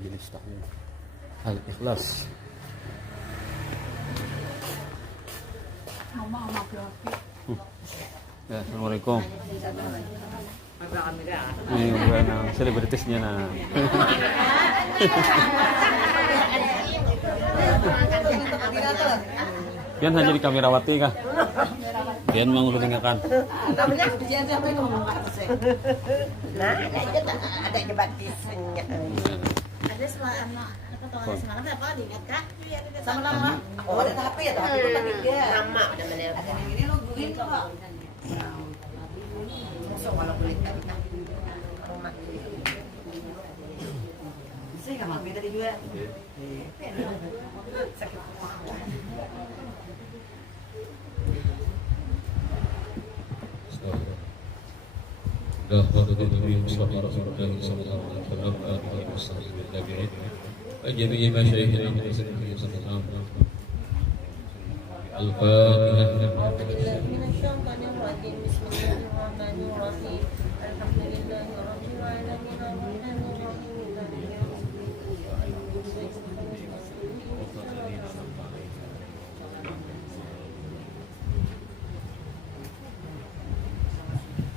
majelis tahlim Al-Ikhlas. Ya, assalamualaikum. Ini bukan selebritisnya nah. Pian hanya di kamerawati kah? Pian mau kedengaran. Namanya dia siapa yang ngomong sih? Nah, ada debatisnya. Ada semalam semalam apa diingat kak? Sama nama. Oh, ada HP ya, tapi tadi dia. Nama ada mana? Ada ini lu guling kok. Masuk kalau kulit tadi. Rumah. Bisa enggak mampir tadi juga? Sakit.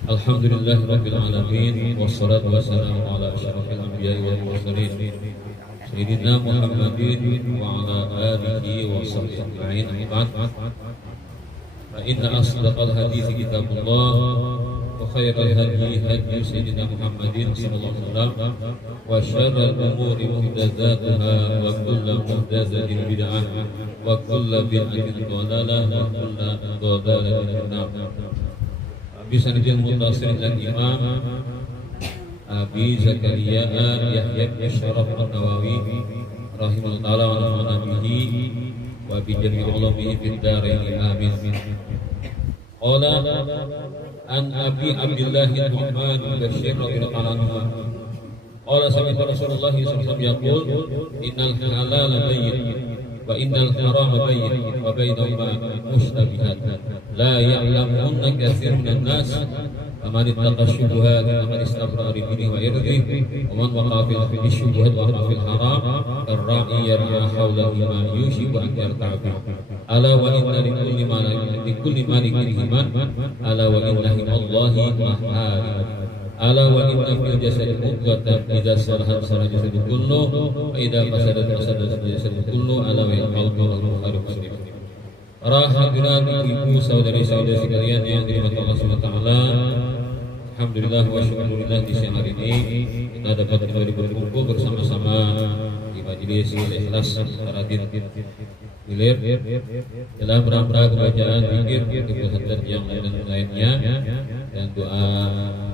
Alhamdulillah Rabbil Alamin. Wassalatu wassalamu ala asyrafil anbiya'i wal mursalin Sayyidina Muhammadin wa ala alihi wa sahbihi ajma'in. Fa inna asdaqal hadithi kitabullah wa khairal hadi hadi Sayyidina Muhammadin sallallahu alaihi wasallam wa syarrul umuri muhdatsatuha wa kullu muhdatsatin bid'ah wa kullu bid'atin dhalalah wa kullu dhalalatin finnar. Bisanadil muttasil dan Imam Abi Zakaria Yahya bin Syaraf An-Nawawi rahimahullah taala wa nafa'ana bihi wa bi jami'i ulumihi fid dharain amin. Qala an Abi Abdullah Muhammad bin Bashir radhiyallahu anhu qala sami'tu Rasulullah sallallahu alaihi wasallam yaqul innal halala bayyin wa innal harama bayyin wa bainahuma mushtabihat la ya'lamunna katsirun minan nas faman ittaqa syubhat faqad istabra li dinihi wa irdihi wa man waqa'a fi syubhat wa fil haram ar-ra'i yar'a hawla ma yushibu an yarta'a ala wa inna likulli malikin himan ala wa inna himallahi mahari ala wa inna fil jasadi mudghatan idza salahat salaha jasadu kullu wa idza fasadat fasada jasadu kullu ala wa al-qalbu wal Bukhari Muslim. Para hadirin ibu saudari-saudari sekalian yang dirahmati Allah Subhanahu wa taala, alhamdulillah wa syukurillah di siang hari ini kita dapat kembali berkumpul bersama-sama di majelis Ikhlas Karadin Hilir dalam rangka pembacaan zikir keberhadiran yang lainnya dan doa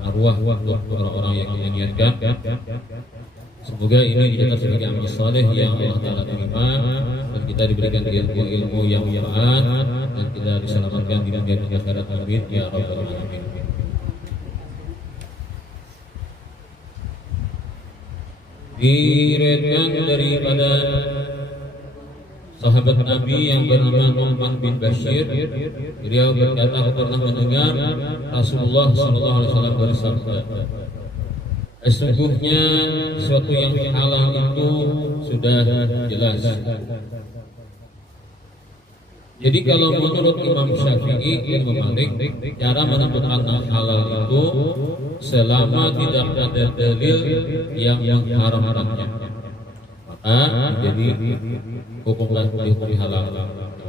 arwah untuk orang-orang yang dianiatkan. Semoga ini dicatat sebagai amal saleh yang Allah Ta'ala terima dan kita diberikan ilmu yang manfaat dan kita diselamatkan di dunia dan akhirat. Amin ya rabbal alamin. Diriwayatkan daripada sahabat Nabi yang bernama Nu'man bin Bashir, beliau berkata pernah mendengar Rasulullah SAW bersabda, sesungguhnya sesuatu yang halal itu sudah jelas. Jadi kalau menurut Imam Syafi'i, Imam Malik, cara menentukan halal itu selama tidak ada dalil yang mengharamkannya, maka jadi hukumlah hukum halal.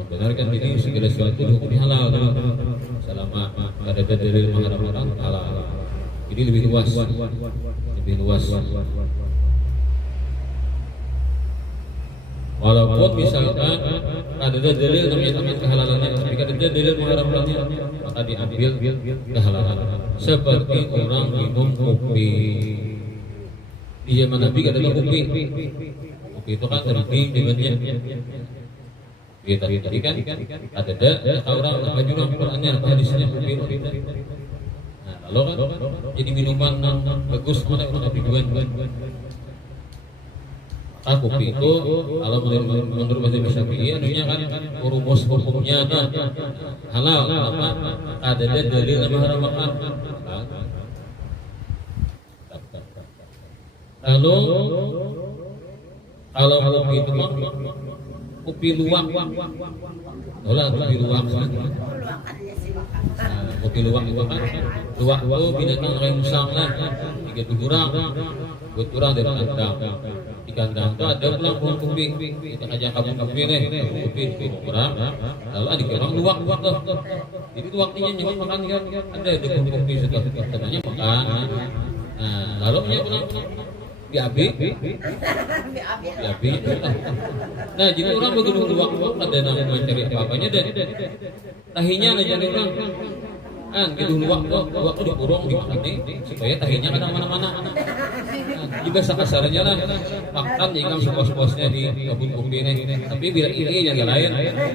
Benar kan, ini segala sesuatu hukum halal selama ada dalil mengharamkan halal. Ini lebih luas. Walaupun misalkan ada dalil namanya kehalalannya, jika ada dalil mengharamkannya, maka diambil kehalalan. Seperti orang minum kopi. Di zaman Nabi ada kopi. Kopi itu kan sering dengannya. Tadi kan ada orang jurang Qurannya hadisnya kopi. Nah, kalau kan jadi minuman bagus mana kopi duluan. Kopi itu kalau menurut mazhab Syafi'i anunya kan rumus hukumnya halal, apa ada dalil mengharamkan. Lalu Kalau kopi itu mah kopi luwak. Olah kopi luwak. Luakannya sih makan. Nah, kopi luwak itu kan luwak itu binatang kayak musang lah. Tiga kurang, buat kurang dari kandang. Di kandang itu ada pulang pohon kopi. Kita ajak kamu kopi nih, kopi kurang. Lalu ada orang luwak tuh. Jadi luwaknya nyaman makan kan. Ada pohon kopi setelah temannya makan. Nah, lalu punya pulang diabi. Nah, jadi orang begitu luwak ada nama mencari apa-apanya deh. Tahinya aja nih orang. Gitu luwak tuh dikurung dimakan nih supaya tahinya kan mana-mana. Juga kasarnya lah makan ikan sepos-posnya di kebun kopi ini. Tapi bila ini yang lain,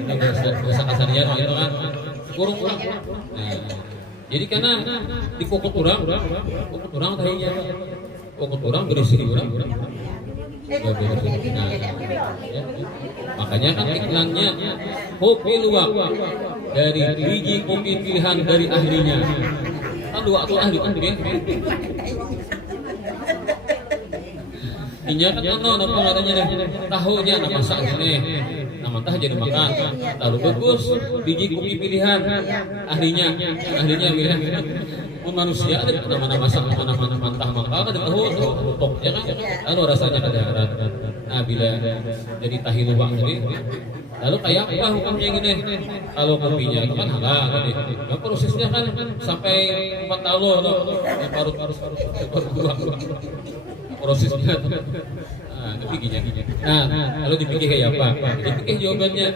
bahasa kasarnya itu kan kurung lah. Nah, jadi karena dikokot orang tahinya, kokot orang berisi orang. Nah, ya. Makanya kan iklannya kopi luwak dari biji kopi pilihan dari ahlinya. Kan luwak itu ahli kopi. Inya kan apa katanya tahunya nama masak ini. Nama tah jadi makan. Lalu bagus biji kopi pilihan ahlinya pilihan. Manusia ada nama-nama masak nama-nama mantah mangkal ada tahu toknya kan lalu rasanya kadaharan. Nah bila jadi tahi luwak tadi lalu kayak apa hukumnya gini kalau kopinya itu kan halal tadi nah, prosesnya kan sampai 4 tahun baru luwak prosesnya tapi gini. Nah, lalu dipikir kayak apa? Dipikir jawabannya.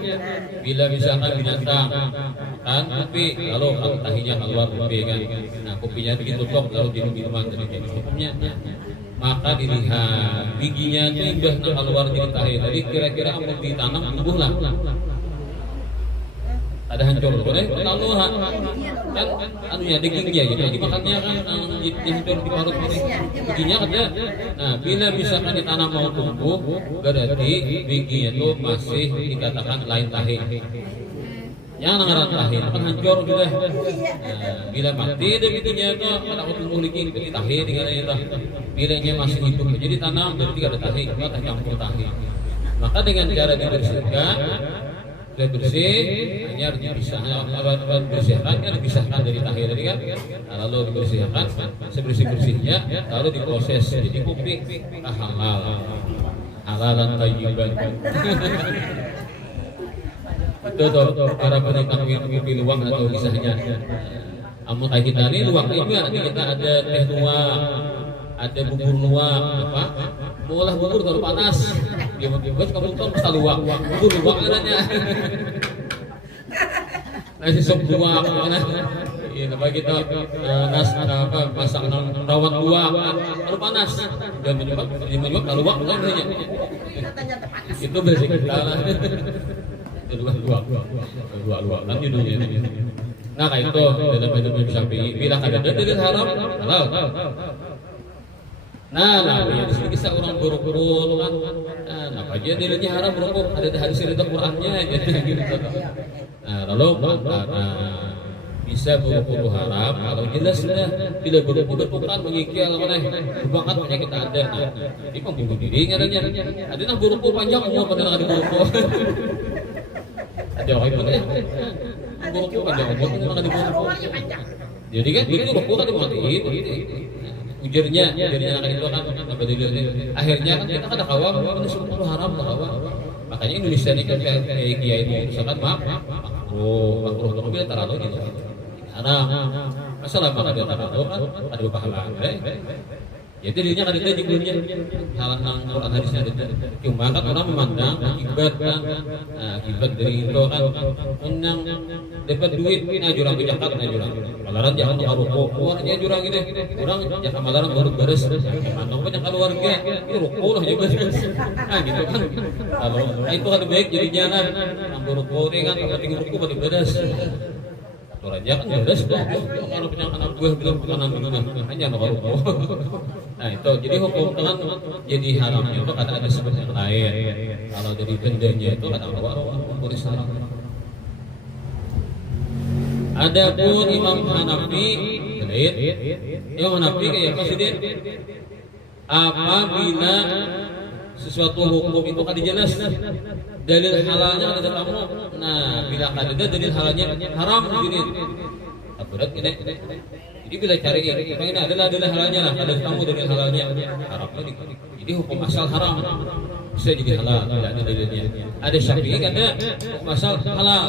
Bila misalkan binatang kan kopi, lalu tahinya keluar kopi kan. Nah, kopinya ditutup lalu jadi minuman dari hukumnya. Maka dilihat bijinya itu udah keluar dari tahi. Tadi kira-kira mau ditanam tumbuh lah. Ada hancur, boleh lalu kan anunya dagingnya gitu, jadi makannya kan hancur di parut ini, bijinya ada. Nah, bila misalkan ditanam mau tumbuh, berarti bijinya itu masih dikatakan lain tahi. Yang ngaran tahi, kan hancur sudah. Nah, bila mati bijinya itu ada tumbuh lagi di tahi dengan itu. Bilanya masih hidup, jadi tanam berarti ada tahi, nggak campur tahi. Maka dengan cara dibersihkan. Bersih hanya harus dipisahkan dari tahi tadi kan. Nah, lalu dibersihkan sebersih-bersihnya lalu diproses jadi kopi halalan thayyiban. Itu tuh para penikmat kopi luwak atau kisahnya. Amun kayak kita ini luwak juga nanti kita ada teh luwak, ada bubur luwak apa? Mau olah bubur kalau panas. Dia membuat kamu tahu mesti luwak. Bubur luwak namanya. Nasi sop luwak mana? Iya, apa kita apa masak rawon luwak kalau panas. Dan menyebab kalau luwak bukan hanya. Itu basic kita lah. Luwak kan judulnya. Nah, kayak itu dalam hidup Syafi'i bila ada dalil haram halal. Nah, yang disini kisah orang berukut kan. Nah, apa aja dalilnya haram berukut ada hadis dari Al-Qur'annya gitu. Nah, lalu bisa berukut haram kalau jelas sudah tidak berukut bukan mengikil mana berbakat penyakit ada. Nah, ini pembunuh diri ngaranya. Ada nah berukut panjang umur pada ada berukut. Ada orang itu berukut panjang umur pada ada berukut. Jadi kan itu berukut ada matiin. Ujarnya akan itu kan apa dalilnya. Akhirnya kan kita ada kawam kan semua haram kawam. Makanya Indonesia ini kan kayak kiai itu misalkan makruh kalau bila taruh gitu. Haram. Masalah maka dia taruh kan ada pahala. Jadi dirinya kan itu judulnya halang Quran hadisnya ada. Cuma kan orang memandang akibat kan akibat dari itu kan menang dapat duit jurang ke Jakarta jurang. Malaran jangan rokok keluarnya jurang ini. Orang jangan malaran baru beres. Mandang banyak keluarga itu rokok lah juga. Nah gitu kan. Kalau itu kan baik jadinya kan ambil rokok ini kan penting rokok pada beres. Raja kan beres tuh. Kalau punya anak gue bilang makanan hanya rokok. Nah itu jadi hukum kan jadi haramnya itu karena ada sebab yang lain. Kalau dari bendanya itu kata Allah boleh salah. Adapun Imam Hanafi, Imam Hanafi kayak apa sih dia? Apabila sesuatu hukum itu kan jelas dalil halalnya ada kamu. Nah, bila ada dalil halalnya haram begini. Berat ini. Jadi bila cari ini adalah dalil halalnya lah, ada kamu dalil halalnya haram. Jadi hukum asal haram bisa jadi halal bila ada dalilnya. Ada Syafi'i kata hukum asal halal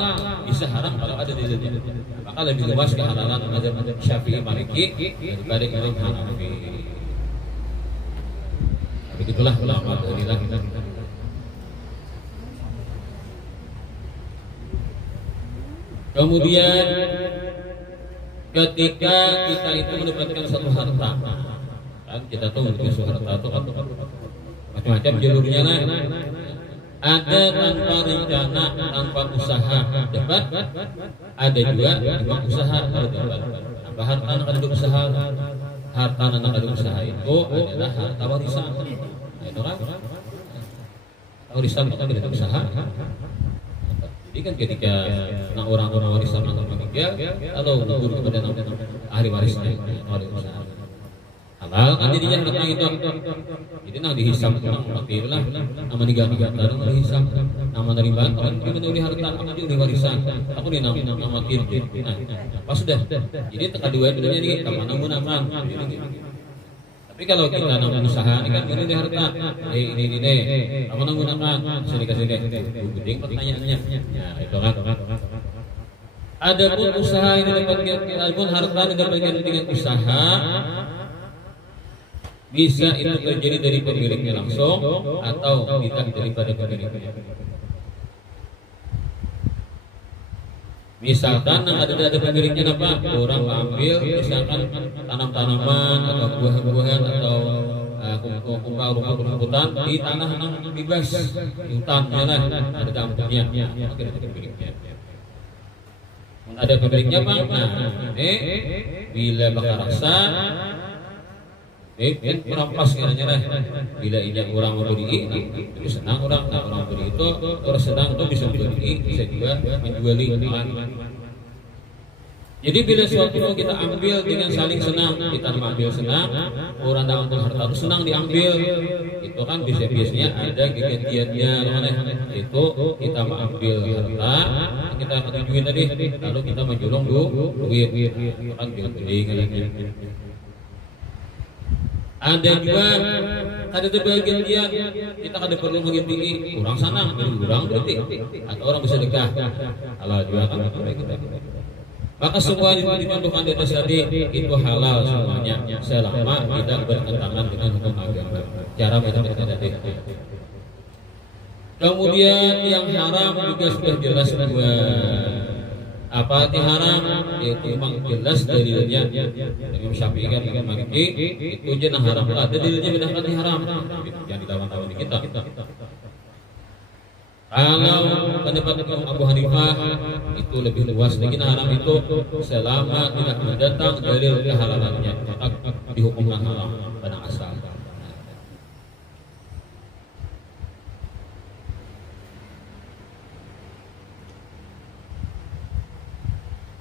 bisa haram kalau ada dalilnya. Maka lebih luas kehalalan mazhab Syafi'i Maliki daripada Imam Hanafi. Begitulah ulama dalillah. Kemudian ketika kita itu mendapatkan satu harta, kan kita tahu suatu harta itu kan macam-macam jalurnya lah. Ada tanpa rencana, tanpa usaha dapat, ada juga memang usaha dapat. Tanpa harta anak ada usaha, harta anak ada usaha itu adalah harta warisan. Nah, itu kan warisan itu tidak ada usaha. Jadi kan ketika orang-orang warisan atau meninggal atau gugur kepada ahli warisnya, ahli usaha halal kan jadinya tentang itu. Jadi nak dihisap tentang fakir lah, nama negara nama dihisap, nama nerima kan kita mencuri harta, aku juga warisan, aku di nama fakir. Nah, pas sudah. Jadi kedua itu jadi kapan menggunakan. Tapi kalau kita nama usaha ini kan ini harta, ini, kamu menggunakan sedikit. Penting pertanyaannya. Nah, itu kan. Adapun usaha ini didapatkan, adapun harta didapatkan dengan usaha. Bisa itu terjadi dari pemiliknya langsung atau tidak daripada pemiliknya. Misalkan ada pemiliknya apa? Orang ambil misalkan tanam-tanaman atau buah-buahan atau rumput-rumputan di tanah bebas di hutannya lah ada dampaknya. Maka ada pemiliknya. Ada pemiliknya Pak. Nah, bila bakar rasa merampas kiranya lah. Bila ini orang membeli itu senang orang beli itu orang senang itu bisa membeli bisa juga menjuali. Jadi bila suatu kita ambil dengan saling senang, kita ambil senang, orang dalam harta itu senang diambil, itu kan biasanya ada kegiatannya, itu kita mengambil harta, kita tujuin tadi, lalu kita menjulung duit, kan jual beli katanya. Ada juga ada bagian dia kita ada perlu mengikuti kurang sana kurang berarti atau orang bisa dekah halal juga kan kita. Maka semua itu dicontohkan di atas tadi itu halal semuanya selama tidak bertentangan dengan hukum agama. Cara mendapatkan tadi. Kemudian yang haram juga sudah jelas dua. Apa arti haram? Itu memang jelas dalilnya. Imam Syafi'i kan dengan Maliki itu jenah haram. Ada dalilnya benar haram. Yang ditawan-tawan di kita. Kalau pendapat Imam Abu Hanifah itu lebih luas lagi haram itu selama tidak mendatang dalil kehalalannya maka dihukumkan haram pada asal.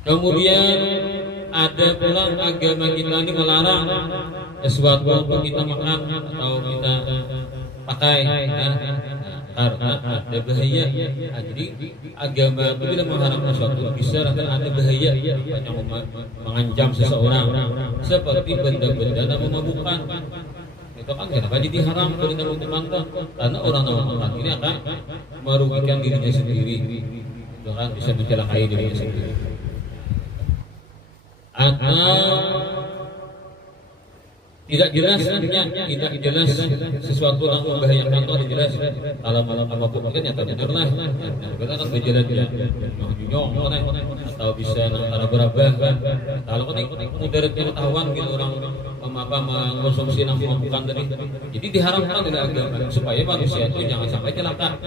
Kemudian ada pula agama kita ini melarang sesuatu untuk kita makan atau kita pakai karena ada bahaya. Jadi agama itu bila mengharamkan sesuatu bisa ada bahaya yang mengancam seseorang seperti benda-benda yang memabukkan. Itu kan kenapa jadi haram benda memabukkan? Karena orang yang memakan ini akan merugikan dirinya sendiri. Itu kan bisa mencelakai dirinya sendiri. Atau tidak jelas tidak jelas sesuatu yang membahayakan itu jelas kalau malam apapun kan nyata pernah kita kan berjalan nyong atau bisa antara berabah kalau kan mudarat pengetahuan gitu orang mengkonsumsi yang bukan tadi jadi diharamkan oleh agama supaya manusia itu jangan sampai celaka.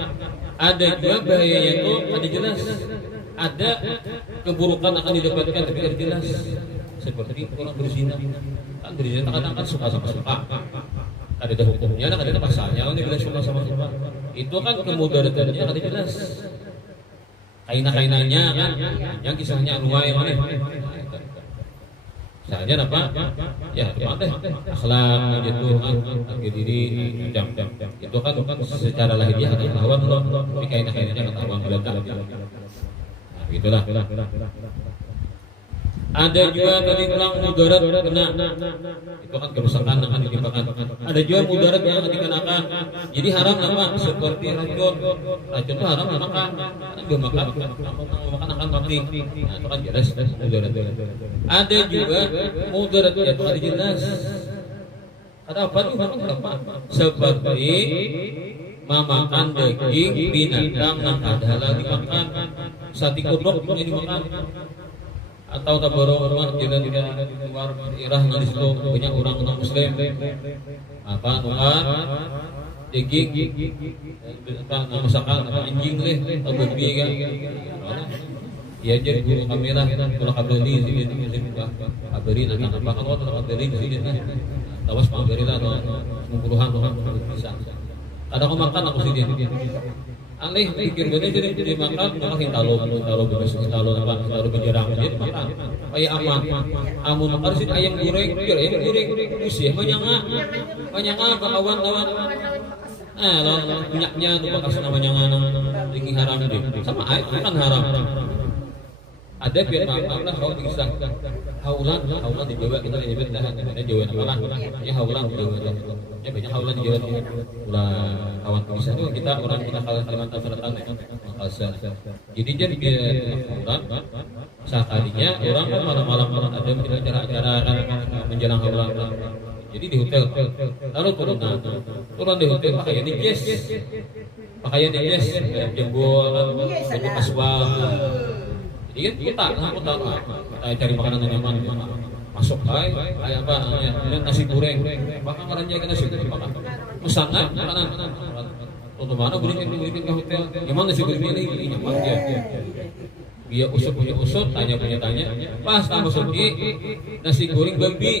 Ada juga bahayanya itu ada jelas ada keburukan akan didapatkan tapi tidak jelas seperti orang berzina kan berzina kadang-kadang suka sama suka ada hukumnya ada pasalnya kan dia suka sama suka itu kan kemudaratannya ada jelas kainannya kan yang kisahnya nuai mana Misalnya apa? Ya, cuma deh akhlak menjatuhkan harga diri jam itu kan secara lahiriah akan ketahuan loh, tapi kaitannya ketahuan meledak. Nah, gitulah. Ada juga tadi bilang mudarat kena, itu kan kerusakan akan ditimpakan. Ada juga mudarat yang dikenakan. Jadi haram apa? Seperti racun. Racun itu haram makan. Makan akan mati. Nah, itu kan jelas mudarat. Ada juga mudarat itu ada jelas. Ada apa tuh? Apa? Seperti memakan daging binatang yang ada halal dimakan. Sati kodok itu dimakan. Atau tabarok rumah jalan di luar daerah di situ banyak orang non muslim apa nuan daging apa misalkan apa anjing leh atau babi kan ya jadi guru kamera kalau kabeli di sini kabarin akan apa kalau kabeli di sini tawas kabeli lah 90-an orang bisa ada kau makan aku sih dia alih pikir gini jadi makan makan talo bebas talo penjerang jadi makan kayak aman amun makan sih ayam goreng usia banyak kawan minyaknya tuh bekas namanya tinggi haram deh sama air kan haram ada biar maaf lah kalau bisa haulan di Jawa kita nyebut Jawa apalah ya haulan di Jawa ya banyak haulan di Jawa ulah kawan bisa itu kita orang kita Kalimantan Selatan Makassar jadi haulan sekalinya orang kan malam-malam ada acara-acara menjelang haulan jadi di hotel lalu turun di hotel pakaian di jembol baju kasual. Iya kita cari makanan yang nyaman masuk kayak apa nasi goreng bahkan orangnya kan nasi goreng makan pesan makanan untuk mana boleh ke hotel gimana nasi goreng ini nyaman dia usut tanya pas masuk nasi goreng babi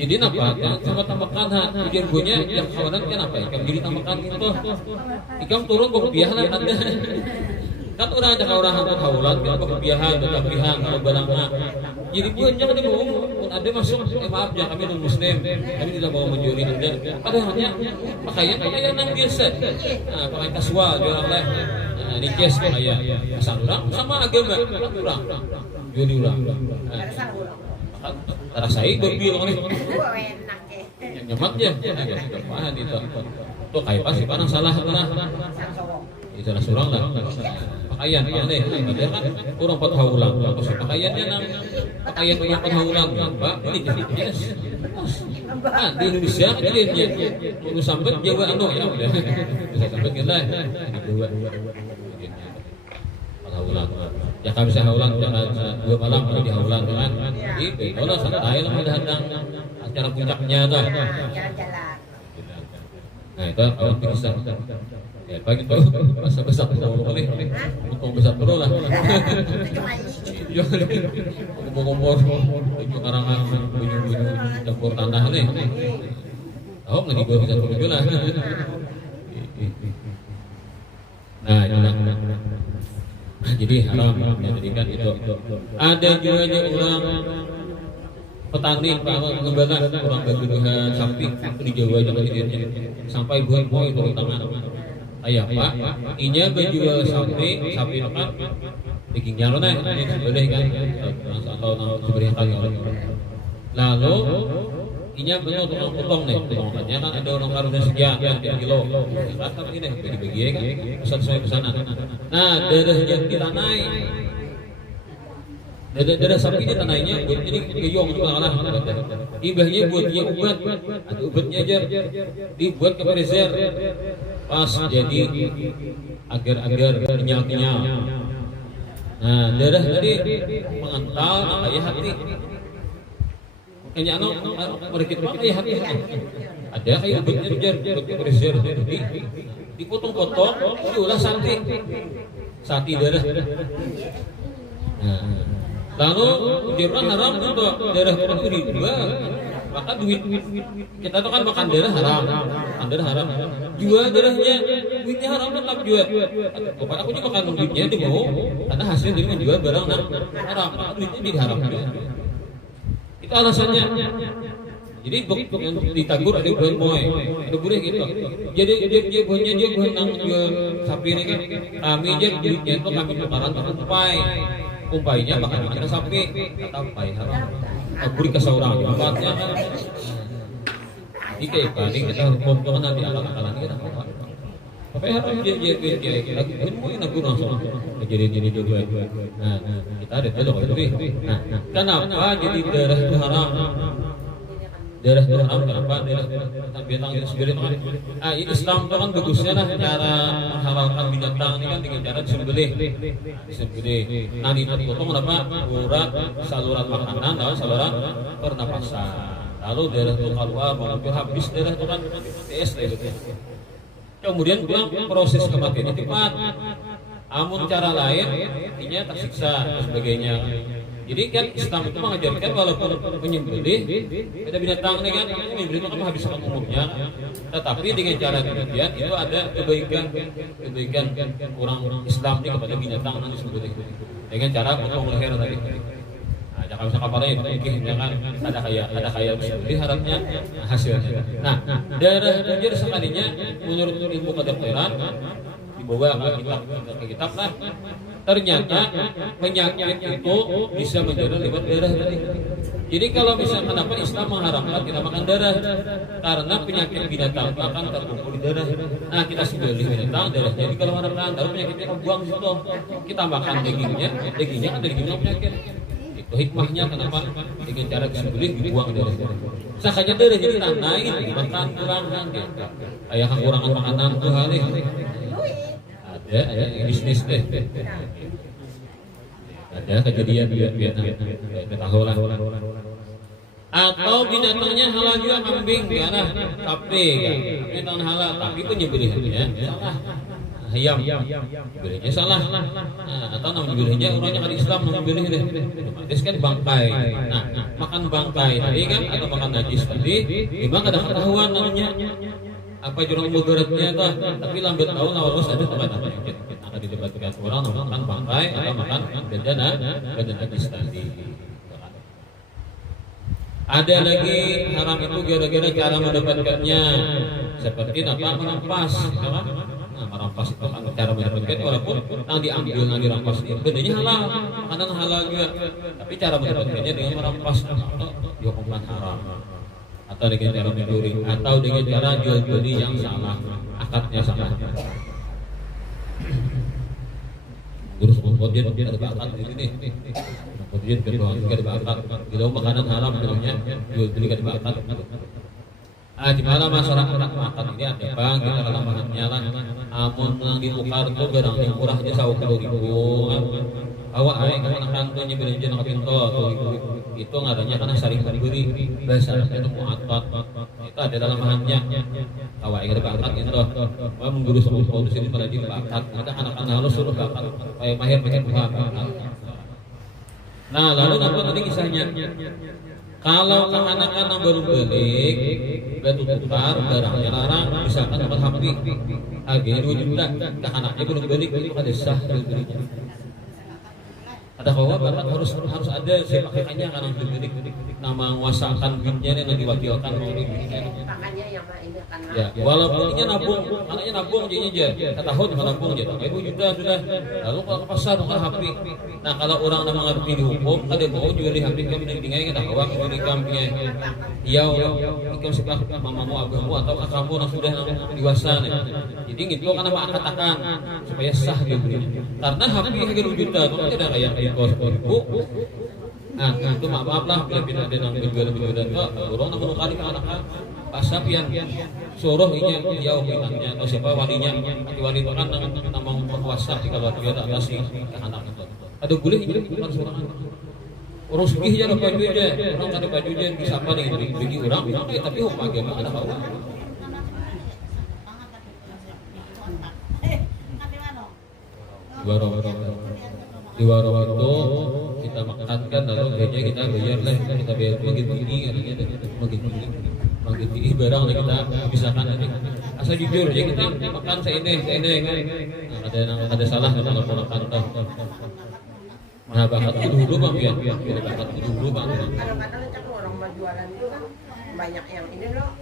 jadi napa cuma tambahkan tujuan punya yang kawanan kan apa ikan jadi tambahkan itu ikan turun kok biasa ada kan orang ajak orang hantar haulan kan kebiahan ketabihan kalau balangnya jadi banyak ada pun ada masuk maaf ya kami non muslim kami tidak mau mencuri anda padahalnya pakaian yang biasa pakaian kasual jualan leh ini kes kayak asal orang sama agama kurang jadi orang rasai berbil oleh nyaman ya paham itu tuh kayak pasti panang salah itu lah surang lah pakaian aneh padahal kan orang pot haulang pakaiannya pakaian orang pot haulang pak ini jadi yes di Indonesia jadinya untuk sampai Jawa ya udah bisa sampai gila di Jawa haulang ya kami bisa haulang jangan 2 malam di haulang kan itu kalau santai lah ada acara puncaknya tuh nah itu kalau bisa ya pagi tuh masa besar boleh untung besar terus lah kumpul itu karangan bunyi campur tanah nih tahu nggak dibuat bisa turun juga lah nah jadi haram menjadikan itu ada juga orang petani pengembala orang bergeduhan sapi di Jawa sampai buah-buah itu tangan ayah pak inya berjual sapi makan dagingnya lo naik boleh kan atau sebenarnya kali lalu inya benar tukang potong nih potongnya kan ada orang karunnya sekian kilo kata begini bagi-bagi kan pesan sesuai pesanan nah darahnya ditanai darah sapi ini tanahnya buat jadi geyong juga lah ibahnya buat dia ubat ada ubatnya aja dibuat ke freezer pas jadi agar kenyal. Nah darah tadi mengental kayak hati makanya mereka kayak hati ada kayak ubatnya ujar buat ke freezer dipotong-potong diolah sati darah nah lalu ujarlah haram untuk darah itu dijual maka duit kita tuh kan makan darah haram, makan darah haram, jual darahnya, duitnya haram tetap jual. Pokoknya aku juga makan duitnya di mau, karena hasil dari menjual barang haram, maka duitnya jadi haram. Itu alasannya. Jadi bok yang ditagur ada bukan moy, ada boleh gitu. Jadi dia bukan nang jual sapi ini kan, kami aja duitnya itu kami tukaran kumpai. Kumpainya bakal bikin sapi atau kumpai haram. Beri ke seorang tempatnya kan. Jika ini kita hukum kan nanti akal-akalan kita apa? Apa harus dia lagi ilmu yang aku langsung jadi juga. Nah kita ada dulu itu. Nah kenapa jadi darah itu haram? Darah itu haram kenapa? Darah binatang itu sendiri kan? Islam itu kan bagusnya lah cara menghalalkan binatang ini kan dengan cara disembelih. Nah dipotong apa? Urat saluran makanan dan saluran pernapasan. Lalu darah itu keluar, mau habis darah itu kan TS itu. Kemudian pulang proses kematian itu cepat. Amun cara lain, intinya tersiksa dan sebagainya. Jadi kan Islam itu mengajarkan walaupun menyembelih ada binatang ini kan menyembelih itu kan menghabiskan umurnya, tetapi dengan cara demikian itu ada kebaikan orang Islam ini kepada binatang yang disembelih dengan cara potong leher tadi. Nah, jangan usah kabarnya itu mungkin kan ada kayak disembelih harapnya hasilnya. Nah, darah bujur sekalinya menurut ilmu kedokteran dibawa ke kitab lah. Ternyata penyakit itu bisa menjadi lewat darah tadi. Jadi kalau misalkan apa Islam mengharamkan kita makan darah karena penyakit binatang akan terkumpul di darah. Nah kita sembelih binatang darahnya di kalau haramkan lalu penyakitnya kita buang di situ. Kita makan dagingnya kan dagingnya penyakit. Itu hikmahnya kenapa dengan cara disembelih dibuang darah. Sakanya darah jadi tandain makan kurangan gitu. Ayah kekurangan makanan tuh hari. Ada bisnis deh. Ada kejadian kita tahu lah. Atau binatangnya halal juga kambing karena sapi kan. Binatang halal tapi penyembelihannya salah. Ayam penyembelihannya salah. Atau nama penyembelihannya orangnya kan Islam menyembelih deh. Otomatis kan bangkai. Nah, makan bangkai tadi kan atau makan najis tadi memang ada ketahuan namanya. Apa jurang mudaratnya tuh, tapi lambat tahu lawas ada tempat apa yang akan didebatkan orang makan bangkai atau makan badan najis tadi. Ada lagi haram itu gara-gara cara mendapatkannya seperti apa merampas, nah merampas itu kan cara mendapatkan walaupun yang diambil yang dirampas itu benarnya halal, makanan halal juga, tapi cara mendapatkannya dengan merampas atau dihukumkan haram. Atau dengan cara mencuri atau dengan cara jual beli yang salah, akadnya salah. Terus kemudian ada bakat di sini. Kemudian kedua ada bakat. Kalau makanan haram sebenarnya jual beli ada bakat. Di mana masyarakat makan ini ada bang kita kelamahannya lah. Amun yang ditukar itu barang yang murahnya 10.000. Awak ayah kamu kantornya belanja nak pintu itu ngaranya karena saling memberi bahasa itu muatat itu ada dalam bahannya awak ayah ada bakat itu wah mengguru sebuah produksi ini pada di bakat kita anak-anak halus suruh bakat supaya mahir pakai bakat. Nah lalu apa tadi kisahnya kalau kehanakan yang baru balik batu tukar barangnya larang misalkan dapat hampir harganya 2 juta kehanaknya belum balik itu ada sah belinya. Ada bahwa bakat harus ada sepakannya karena milik nama menguasakan duitnya yang diwakilkan mau duitnya. Ya, walaupun ini nabung, anaknya nabung jadinya aja. Setahun cuma nabung aja. Tapi 2 juta sudah. Lalu kalau ke pasar bukan HP. Nah kalau orang nama ngerti di hukum, ada mau jual di HP kami dengan kita awak jual di kambingnya. Iya, ikut sebelah mamamu, abumu atau kakakmu yang sudah dewasa. Jadi itu karena katakan supaya sah dia beli. Karena HP harga 2 juta itu tidak kayak kos ibu. Nah itu maaf lah bila ada yang menjual itu orang nak menukari ke anak-anak pasap yang suruh ini jauh kitanya atau siapa walinya nanti wali itu kan nama berkuasa kalau dia tak atas ke anak itu ada boleh ini bukan seorang orang sugih aja ada baju aja orang ada baju aja bisa apa nih bagi orang tapi hukum agama ada apa di warung itu kita kita makankan lalu kayaknya kita bayar lah, kita bayar makin tinggi katanya, makin tinggi barang lah kita pisahkan nanti. Asal jujur ya kita makan seini kan, nah, ada salah kalau makan tuh. Nah bakat itu dulu bang ya, bakat itu dulu bang. Kadang-kadang cak orang mau jualan itu kan banyak yang ini loh,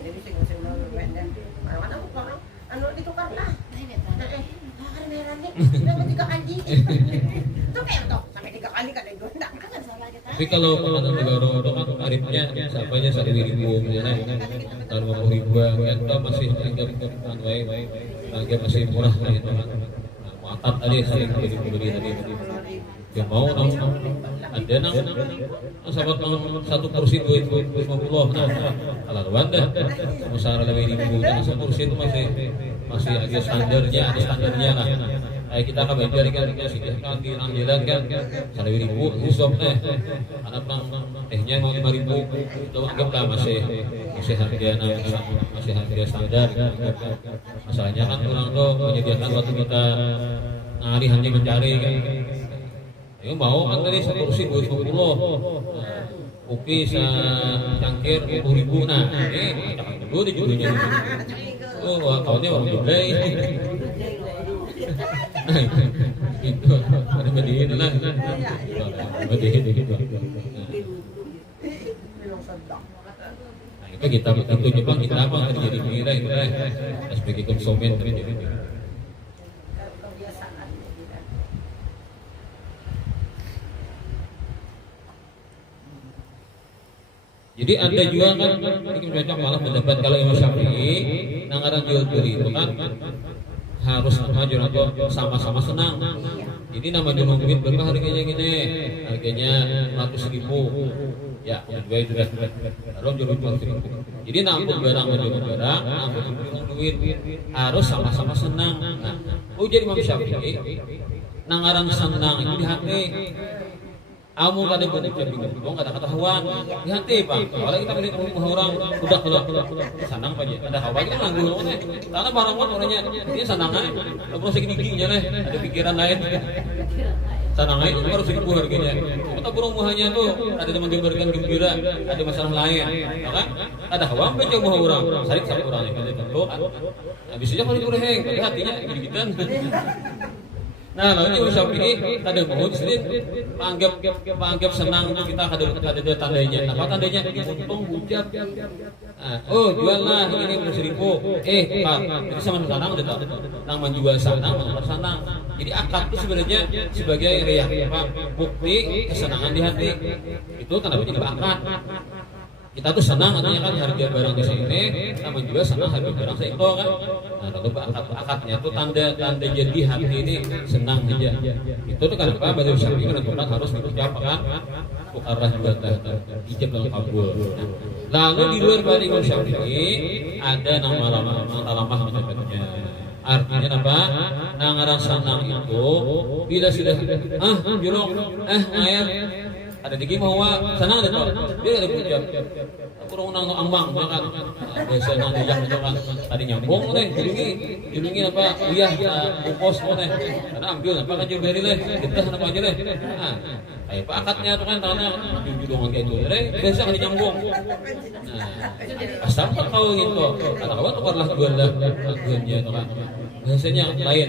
jadi sing-sing mau beda. Kadang-kadang orang anu ditukar lah. Karena merahnya, udah 3 kali. Tuh kayak tuh sampai 3 kali kan gondak. Tapi kalau negara kan tarifnya siapanya 1.000 misalnya, atau 50.000 kan masih anggap masih murah gitu kan. Muatab tadi sering beli tadi. Ya mau ada sahabat satu kursi 250 kalau Wanda musara lebih ribu satu kursi itu masih agak standarnya ada standarnya lah. Kayak kita kan belajar kan kan di jalan kan 1.000 usop anak tehnya mau 5.000 itu anggaplah masih harga standar. Masalahnya kan orang tuh menyediakan waktu kita hari hanya mencari kan. Ya mau kan tadi satu kursi 250, kopi secangkir 10.000. Nah ini jangan dulu dijualnya. Oh kawannya orang juga ini. Nah itu ada medihin lah. Medihin gitu. Nah itu kita tentunya bang kita apa terjadi mengira itu sebagai konsumen terjadi. Jadi ada juga kan ini cocok malah mendapat kalau Imam Syafi'i nangaran jual beli itu kan harus sama-sama senang. Jadi nama jual duit berapa harganya gini? Harganya 100.000. Ya, juga itu dah. Lalu jual 100.000. Jadi nambah barang nambah duit harus sama-sama senang. Nah, jadi Imam Syafi'i nangaran senang itu di hati. Kamu kada bingung kata hawan di hati bang. Kalau kita beli orang udah senang aja. Ada hawa kita nganggur karena barang orangnya dia senang aja. Kalau segini giginya nih ada pikiran lain. Senang aja itu baru 1.000 harganya. Kita burung muhanya tuh ada yang menggambarkan gembira, ada masalah lain. Maka ada hawa baca muha orang, sarik sama orang yang betul kan. Habis aja kalau kurang, tapi hatinya gini-gitan. Nah, lalu Syafi'i ada mau di sini panggap senang itu kita ada tandanya. Apa tandanya? Untung hujab. Oh juallah ini 1.000. Pak, jadi sama senang udah tahu. Nang menjual senang, menjual senang. Jadi akad itu sebenarnya sebagai bukti kesenangan di hati. Itu kenapa jadi akad? Kita tuh senang artinya kan harga barang di sini, sama juga senang harga barang itu kan. Nah, kalau akadnya tuh tanda jadi hati ini senang aja. Itu tuh kenapa Mazhab Syafi'i menentukan harus diucapkan fuqarah juga ijab dan kabul. Lalu di luar dari Imam Syafi'i ada nama lamah menyebutnya. Artinya apa? Nangaran senang itu bila sudah julung ayat ada digi bahwa senang ada tuh dia ada punya kurang nang ambang kan biasa nang dijak itu kan tadi nyambung teh judungi apa iya bungkus teh karena ambil apa kan beri leh kita apa aja leh ayo pak akadnya itu kan tanah judung kayak itu biasa kan nyambung nah asal kau gitu kata kawan tukarlah jualan jualnya itu kan biasanya lain.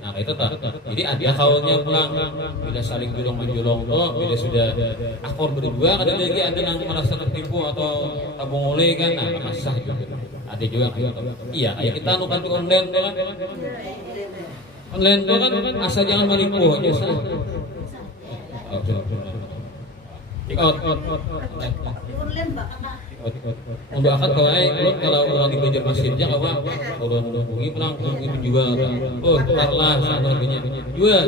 Nah itu tak. Jadi ada kaulnya pulang bila saling julung menjulung tuh bila sudah akor berdua kadang lagi ada yang merasa tertipu atau tabung oleh kan nah sah juga. Ada juga iya kayak kita nukan tuh online tuh kan. Online tuh kan asal jangan menipu aja sah. Untuk akad kalau orang di belajar masjidnya kawan kalau hubungi pulang menjual oh tukarlah harganya jual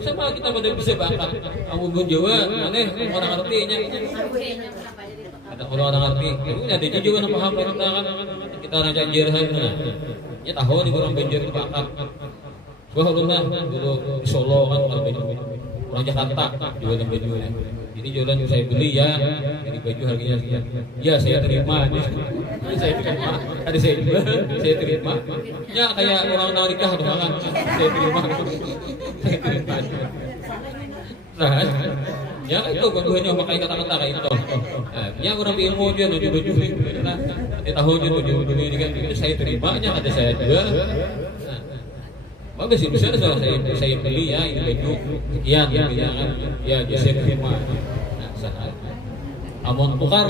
sama kita pada bisa bakat kamu pun Jawa mana orang artinya ada orang ngerti itu ada juga yang paham kita orang janjir ya tahu di orang banjir itu bakat gua dulu di Solo kan orang Jakarta jual baju jadi jualan saya beli ya jadi baju harganya sekian ya saya terima saya terima ada saya jual saya terima ya kayak orang nikah doang kan saya terima Nah, ya itu keduanya pakai kata-kata kayak itu. Nah, yang orang ilmu dia tuh baju nah, nanti tahun itu baju kan itu saya terimanya ada saya juga. Nah, bagus sih bisa saya beli ya ini baju sekian ya kan ya saya terima. Nah, saat amon tukar